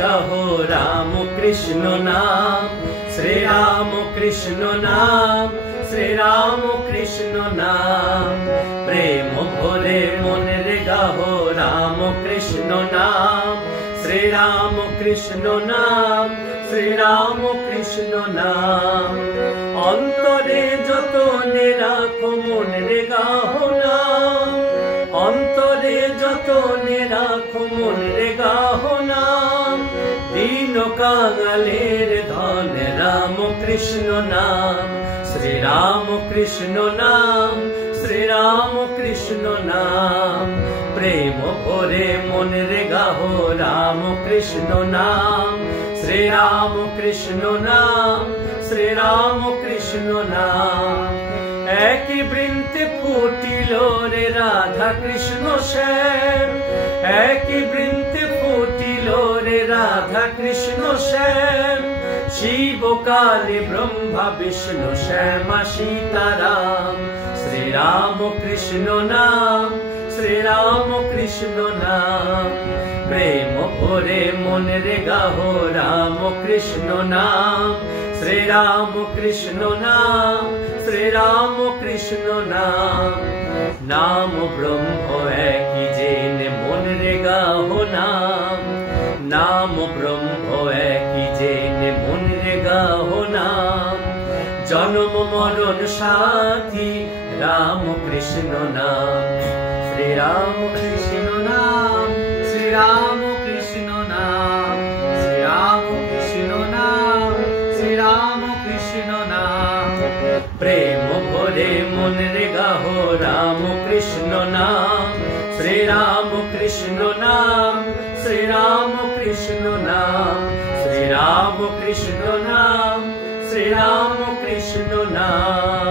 গাহো রাম কৃষ্ণ নাম, শ্রী রাম কৃষ্ণ নাম, শ্রী রাম কৃষ্ণ নাম। প্রেম ভরে মনে রে গাহো রাম কৃষ্ণ নাম, শ্রী রাম কৃষ্ণ নাম, শ্রী রাম কৃষ্ণ নাম। অন্তরে যতনে রাখো মনে রে গাহো নাম, অন্তরে যতনে রাখো মনে রে গাহো নাম। দীন কাঙালের ধন রাম কৃষ্ণ নাম, শ্রী রাম কৃষ্ণ নাম, শ্রী রাম কৃষ্ণ নাম। প্রেম ভরে মনে রে গাহো রাম কৃষ্ণ নাম, শ্রী রাম কৃষ্ণ নাম, শ্রী রাম কৃষ্ণ নাম। একই বৃন্তে ফুটিল রে রাধা কৃষ্ণ শ্যাম, একই বৃন্তে ফুটিল রে রাধা কৃষ্ণ শ্যাম। শিব কালী ব্রহ্মা বিষ্ণু শ্যামা সীতারাম, শ্রী রাম কৃষ্ণ নাম, শ্রী রাম কৃষ্ণ নাম। প্রেম ভরে মনে রে গাহো রাম কৃষ্ণ নাম, শ্রী রাম কৃষ্ণ নাম, শ্রী রাম কৃষ্ণ নাম। নাম ব্রহ্ম একই জেনে মনে রে গাহো নাম, নাম ব্রহ্ম একই জেনে মনে রে গাহো নাম। জন্ম মরণ সাথী রাম কৃষ্ণ নাম, শ্রী রাম কৃষ্ণ নাম, শ্রী রাম কৃষ্ণ নাম, শ্রী রাম কৃষ্ণ নাম, শ্রী রাম কৃষ্ণ নাম। প্রেম ভরে মনে রে গাহো রাম কৃষ্ণ নাম, শ্রী রাম কৃষ্ণ নাম, শ্রী রাম কৃষ্ণ নাম, শ্রী রাম কৃষ্ণ নাম, শ্রী রাম কৃষ্ণ নাম।